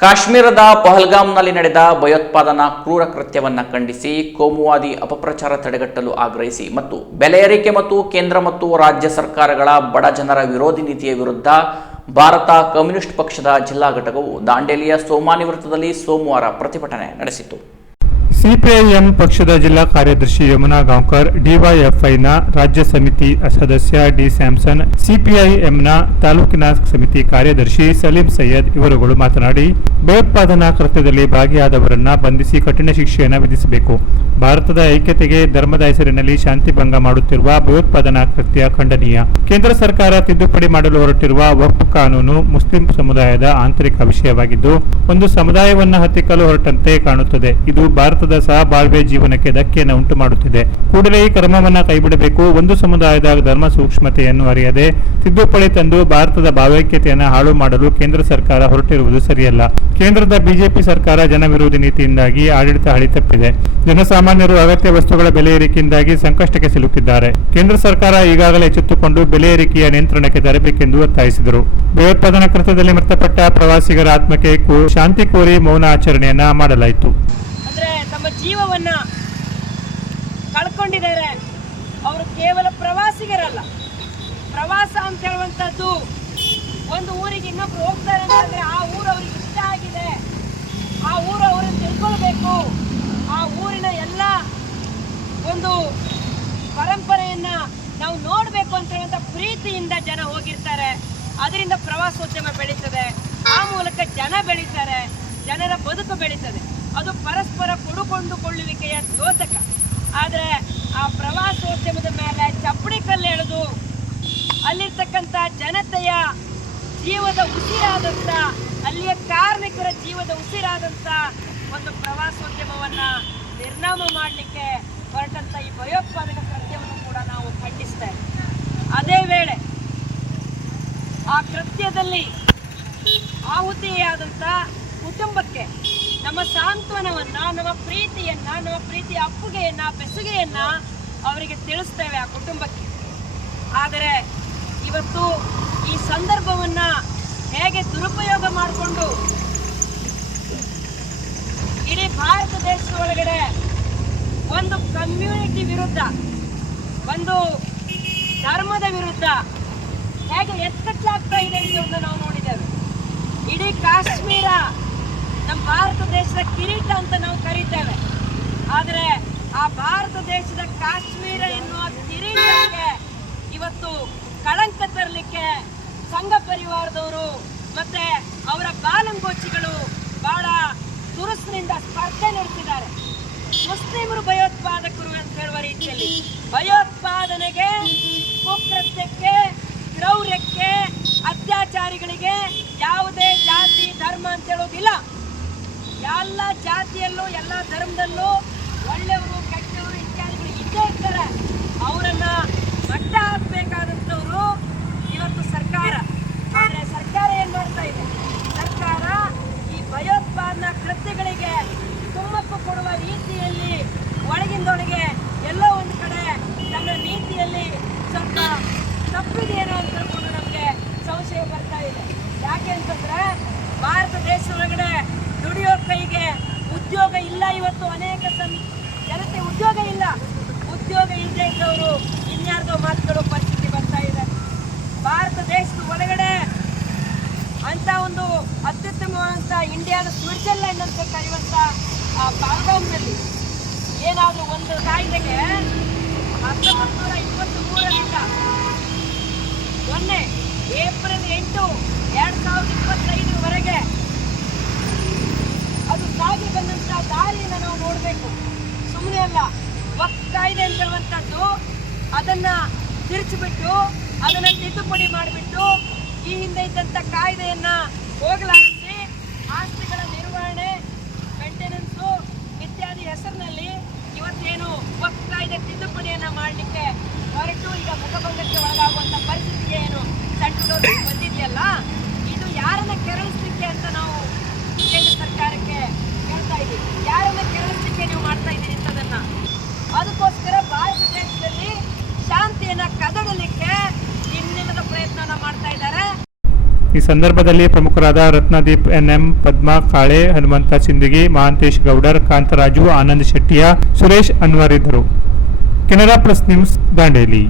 ಕಾಶ್ಮೀರದ ಪಹಲ್ಗಾಮ್ನಲ್ಲಿ ನಡೆದ ಭಯೋತ್ಪಾದನಾ ಕ್ರೂರ ಕೃತ್ಯವನ್ನು ಖಂಡಿಸಿ ಕೋಮುವಾದಿ ಅಪಪ್ರಚಾರ ತಡೆಗಟ್ಟಲು ಆಗ್ರಹಿಸಿ ಮತ್ತು ಬೆಲೆ ಏರಿಕೆ ಮತ್ತು ಕೇಂದ್ರ ಮತ್ತು ರಾಜ್ಯ ಸರ್ಕಾರಗಳ ಬಡ ಜನರ ವಿರೋಧಿ ನೀತಿಯ ವಿರುದ್ಧ ಭಾರತ ಕಮ್ಯುನಿಸ್ಟ್ ಪಕ್ಷದ ಜಿಲ್ಲಾ ಘಟಕವು ದಾಂಡೇಲಿಯ ಸೋಮಾನಿ ವೃತ್ತದಲ್ಲಿ ಸೋಮವಾರ ಪ್ರತಿಭಟನೆ ನಡೆಸಿತು ಸಿಪಿಐಎಂ ಪಕ್ಷದ ಜಿಲ್ಲಾ ಕಾರ್ಯದರ್ಶಿ ಯಮುನಾ ಗಾಂವ್ಕರ್ ಡಿವೈಎಫ್ಐನ ರಾಜ್ಯ ಸಮಿತಿ ಸದಸ್ಯ ಡಿ ಸ್ಯಾಮ್ಸನ್, ಸಿಪಿಐಎಂನ ತಾಲೂಕಿನ ಸಮಿತಿ ಕಾರ್ಯದರ್ಶಿ ಸಲೀಂ ಸೈಯದ್ ಇವರುಗಳು ಮಾತನಾಡಿ, ಭಯೋತ್ಪಾದನಾ ಕೃತ್ಯದಲ್ಲಿ ಭಾಗಿಯಾದವರನ್ನ ಬಂಧಿಸಿ ಕಠಿಣ ಶಿಕ್ಷೆಯನ್ನು ವಿಧಿಸಬೇಕು. ಭಾರತದ ಐಕ್ಯತೆಗೆ ಧರ್ಮದ ಹೆಸರಿನಲ್ಲಿ ಶಾಂತಿ ಭಂಗ ಮಾಡುತ್ತಿರುವ ಭಯೋತ್ಪಾದನಾ ಕೃತ್ಯ ಖಂಡನೀಯ. ಕೇಂದ್ರ ಸರ್ಕಾರ ತಿದ್ದುಪಡಿ ಮಾಡಲು ಹೊರಟಿರುವ ವಕ್ಫ್ ಕಾನೂನು ಮುಸ್ಲಿಂ ಸಮುದಾಯದ ಆಂತರಿಕ ವಿಷಯವಾಗಿದ್ದು, ಒಂದು ಸಮುದಾಯವನ್ನು ಹತ್ತಿಕ್ಕಲು ಹೊರಟಂತೆ ಕಾಣುತ್ತದೆ. ಇದು ಭಾರತದ ಸಹಬಾಳ್ವೆ ಜೀವನಕ್ಕೆ ಧಕ್ಕೆಯನ್ನು ಉಂಟು ಮಾಡುತ್ತಿದೆ. ಕೂಡಲೇ ಈ ಕ್ರಮವನ್ನ ಕೈಬಿಡಬೇಕು. ಒಂದು ಸಮುದಾಯದ ಧರ್ಮ ಸೂಕ್ಷ್ಮತೆಯನ್ನು ಅರಿಯದೆ ತಿದ್ದುಪಡಿ ತಂದು ಭಾರತದ ಭಾವೈಕ್ಯತೆಯನ್ನು ಹಾಳು ಮಾಡಲು ಕೇಂದ್ರ ಸರ್ಕಾರ ಹೊರಟಿರುವುದು ಸರಿಯಲ್ಲ. ಕೇಂದ್ರದ ಬಿಜೆಪಿ ಸರ್ಕಾರ ಜನವಿರೋಧಿ ನೀತಿಯಿಂದಾಗಿ ಆಡಳಿತ ಹಳಿ ತಪ್ಪಿದೆ ಜನಸಾಮಾನ್ಯರು ಅಗತ್ಯ ವಸ್ತುಗಳ ಬೆಲೆ ಏರಿಕೆಯಿಂದಾಗಿ ಸಂಕಷ್ಟಕ್ಕೆ ಸಿಲುಕಿದ್ದಾರೆ. ಕೇಂದ್ರ ಸರ್ಕಾರ ಈಗಾಗಲೇ ಎಚ್ಚೆತ್ತುಕೊಂಡು ಬೆಲೆ ಏರಿಕೆಯ ನಿಯಂತ್ರಣಕ್ಕೆ ತರಬೇಕೆಂದು ಒತ್ತಾಯಿಸಿದರು. ಭಯೋತ್ಪಾದನಾ ಕೃತ್ಯದಲ್ಲಿ ಮೃತಪಟ್ಟ ಪ್ರವಾಸಿಗರ ಆತ್ಮಕ್ಕೆ ಶಾಂತಿ ಕೋರಿ ಮೌನ ಆಚರಣೆಯನ್ನ ಮಾಡಲಾಯಿತು. ಜೀವವನ್ನ ಕಳ್ಕೊಂಡಿದ್ದಾರೆ. ಅವರು ಕೇವಲ ಪ್ರವಾಸಿಗರಲ್ಲ. ಪ್ರವಾಸ ಅಂತ ಹೇಳುವಂಥದ್ದು ಒಂದು ಊರಿಗೆ ಇನ್ನೊಬ್ರು ಹೋಗ್ತಾರೆ ಅಂತಂದ್ರೆ ಆ ಊರು ಅವ್ರಿಗೆ ಇಷ್ಟ ಆಗಿದೆ. ಆ ಊರು ಅವ್ರನ್ನ ತಿಳ್ಕೊಳ್ಬೇಕು. ಆ ಊರಿನ ಎಲ್ಲ ಒಂದು ಪರಂಪರೆಯನ್ನ ನಾವು ನೋಡಬೇಕು ಅಂತ ಹೇಳುವಂಥ ಪ್ರೀತಿಯಿಂದ ಜನ ಹೋಗಿರ್ತಾರೆ. ಅದರಿಂದ ಪ್ರವಾಸೋದ್ಯಮ ಬೆಳೀತದೆ. ಆ ಮೂಲಕ ಜನ ಬೆಳೀತಾರೆ. ಜನರ ಬದುಕು ಬೆಳೀತದೆ. ಅದು ಪರಸ್ಪರ ಕೊಡುಕೊಂಡುಕೊಳ್ಳುವಿಕೆಯ ದೋತಕ ಆದರೆ ಆ ಪ್ರವಾಸೋದ್ಯಮದ ಮೇಲೆ ಚಪ್ಪಡಿ ಕಲ್ಲು ಎಳೆದು ಅಲ್ಲಿರ್ತಕ್ಕಂಥ ಜನತೆಯ ಜೀವದ ಉಸಿರಾದಂಥ, ಅಲ್ಲಿಯ ಕಾರ್ಮಿಕರ ಜೀವದ ಉಸಿರಾದಂಥ ಒಂದು ಪ್ರವಾಸೋದ್ಯಮವನ್ನ ನಿರ್ನಾಮ ಮಾಡಲಿಕ್ಕೆ ಹೊರಟಂತ ಈ ಭಯೋತ್ಪಾದಕ ಕೃತ್ಯವನ್ನು ಕೂಡ ನಾವು ಖಂಡಿಸ್ತೇವೆ ಅದೇ ವೇಳೆ ಆ ಕೃತ್ಯದಲ್ಲಿ ಆಹುತಿಯಾದಂಥ ಕುಟುಂಬಕ್ಕೆ ನಮ್ಮ ಸಾಂತ್ವನವನ್ನ, ನಮ್ಮ ಪ್ರೀತಿಯನ್ನ, ನಮ್ಮ ಪ್ರೀತಿಯ ಅಪ್ಪುಗೆಯನ್ನ, ಬೆಸುಗೆಯನ್ನ ಅವರಿಗೆ ತಿಳಿಸ್ತೇವೆ ಆ ಕುಟುಂಬಕ್ಕೆ. ಆದರೆ ಇವತ್ತು ಈ ಸಂದರ್ಭವನ್ನ ಹೇಗೆ ದುರುಪಯೋಗ ಮಾಡಿಕೊಂಡು ಇಡೀ ಭಾರತ ದೇಶದ ಒಳಗಡೆ ಒಂದು ಕಮ್ಯುನಿಟಿ ವಿರುದ್ಧ, ಒಂದು ಧರ್ಮದ ವಿರುದ್ಧ ಹೇಗೆ ಎತ್ಕಟ್ಲಾಗ್ತಾ ಇದೆ ಅಂತ ನಾವು ನೋಡಿದ್ದೇವೆ. ಇಡೀ ಕಾಶ್ಮೀರ ನಮ್ಮ ಭಾರತ ದೇಶದ ಕಿರೀಟ ಅಂತ ನಾವು ಕರೀತೇವೆ. ಆದರೆ ಆ ಭಾರತ ದೇಶದ ಕಾಶ್ಮೀರ ಎನ್ನುವ ಕಿರೀಟಕ್ಕೆ ಇವತ್ತು ಕಳಂಕ ತರಲಿಕ್ಕೆ ಸಂಘ ಪರಿವಾರದವರು ಮತ್ತೆ ಅವರ ಬಾಲಂಗೋಚಿಗಳು ಬಹಳ ತುರುಸಿನಿಂದ ಸ್ಪರ್ಧೆ ನಡೆಸಿದ್ದಾರೆ. ಮುಸ್ಲಿಮರು ಭಯೋತ್ಪಾದಕರು ಅಂತ ಹೇಳುವ ರೀತಿಯಲ್ಲಿ ಭಯೋತ್ಪಾದನೆಗೆ, ಕುಕೃತ್ಯಕ್ಕೆ, ಕ್ರೌರ್ಯಕ್ಕೆ, ಅತ್ಯಾಚಾರಿಗಳಿಗೆ ಯಾವುದೇ ಜಾತಿ ಧರ್ಮ ಅಂತ ಹೇಳೋದಿಲ್ಲ ಎಲ್ಲ ಜಾತಿಯಲ್ಲೂ ಎಲ್ಲ ಧರ್ಮದಲ್ಲೂ ಒಳ್ಳೆಯವರು ಕೆಟ್ಟವರು ಇತ್ಯಾದಿಗಳು ಇದ್ದೇ ಇರ್ತಾರೆ ಅವರನ್ನ ಮಟ್ಟ ಹಾಕಬೇಕಾದಂಥವ್ರು ಇವತ್ತು ಸರ್ಕಾರ ಆದರೆ ಸರ್ಕಾರ ಏನ್ ಮಾಡ್ತಾ ಇದೆ ಸರ್ಕಾರ ಈ ಭಯೋತ್ಪಾದನಾ ಕೃತ್ಯಗಳಿಗೆ ಕುಮ್ಮಕ್ಕು ಕೊಡುವ ರೀತಿಯಲ್ಲಿ ಒಳಗಿಂದೊಳಗೆ ಎಲ್ಲೋ ಒಂದು ಕಡೆ ತನ್ನ ನೀತಿಯಲ್ಲಿ ಸ್ವಲ್ಪ ತಪ್ಪಿದೆಯೇನೋ ಅಂತ ತಿಳ್ಕೊಂಡು ನಮಗೆ ಸಂಶಯ ಬರ್ತಾ ಇದೆ ಯಾಕೆ ಅಂತಂದ್ರೆ ಭಾರತ ದೇಶದೊಳಗಡೆ ದುಡಿಯೋ ಕೈಗೆ ಉದ್ಯೋಗ ಇಲ್ಲ ಇವತ್ತು ಅನೇಕ ಸಂ ಜನತೆ ಉದ್ಯೋಗ ಇಲ್ಲ. ಉದ್ಯೋಗ ಇಲ್ಲದೆ ಇದ್ದವರು ಇನ್ಯಾರ್ದೋ ಮಾತುಗಳು ಪರಿಸ್ಥಿತಿ ಬರ್ತಾ ಇದೆ. ಭಾರತ ದೇಶದ ಒಳಗಡೆ ಅಂತ ಒಂದು ಅತ್ಯುತ್ತಮವಾದಂಥ ಇಂಡಿಯಾದ ಸ್ವಿಟ್ಜರ್ಲೆಂಡ್ ಅಂತ ಆ, ಬಾಲ್ಗಾಮ್ನಲ್ಲಿ ಏನಾದರೂ ಒಂದು ಕಾಯ್ದೆಗೆ ಹತ್ತೊಂಬತ್ತು ನೂರ ಇಪ್ಪತ್ತು ಮೂರರಿಂದ ಮೊನ್ನೆ ಏಪ್ರಿಲ್ ಎಂಟು ಎರಡ್ ಸಾವಿರದ ಇಪ್ಪತ್ತೈದರವರೆಗೆ ಅದು ಸಾಗಿ ಬಂದಂತ ದಾರಿಯನ್ನು ನಾವು ನೋಡಬೇಕು ಸುಮ್ಮನೆ ಅಲ್ಲ ವಕ್ಫ್ ಕಾಯ್ದೆ ಅಂತ ಹೇಳುವಂಥದ್ದು ಅದನ್ನ ತಿರುಚಿಬಿಟ್ಟು, ಅದನ್ನ ತಿದ್ದುಪಡಿ ಮಾಡಿಬಿಟ್ಟು ಈ ಹಿಂದೆ ಇದ್ದಂಥ ಕಾಯ್ದೆಯನ್ನ ಹೋಗಲಾಡಿಸಿ ಆಸ್ತಿಗಳ ನಿರ್ವಹಣೆ ಮೇಂಟೆನೆನ್ಸು ಇತ್ಯಾದಿ ಹೆಸರಿನಲ್ಲಿ ಇವತ್ತೇನು ವಕ್ಫ್ ಕಾಯ್ದೆ ತಿದ್ದುಪಡಿಯನ್ನ ಮಾಡಲಿಕ್ಕೆ ಹೊರಟು ಈಗ ಮುಖಭಂಗಕ್ಕೆ ಒಳಗಾಗುವಂತ ಪರಿಸ್ಥಿತಿಗೆ ಏನು ಸೆಂಟ್ರಲ್ ಬಂದಿದೆಯಲ್ಲ, ಇದು ಯಾರನ್ನ ಕೆರಳಿಸ್ಲಿಕ್ಕೆ ಅಂತ ನಾವು ಕೇಂದ್ರ ಸರ್ಕಾರಕ್ಕೆ ಹೇಳ್ತಾ ಇದ್ದೀವಿ. ಯಾರನ್ನ ಕೆರಳಿಸ್ಲಿಕ್ಕೆ ನೀವು ಮಾಡ್ತಾ ಇದ್ದೀರಿ ಅಂತದನ್ನ? ಈ ಸಂದರ್ಭದಲ್ಲಿ ಪ್ರಮುಖರಾದ ರತ್ನದೀಪ್ ಎನ್ಎಂ ಪದ್ಮಾ ಕಾಳೆ, ಹನುಮಂತ ಸಿಂದಗಿ, ಮಹಾಂತೇಶ್ ಗೌಡರ್, ಕಾಂತರಾಜು, ಆನಂದ್ ಶೆಟ್ಟಿಯ, ಸುರೇಶ್ ಅನ್ವರ್ ಇದ್ದರು. Canara plus news Dandeli.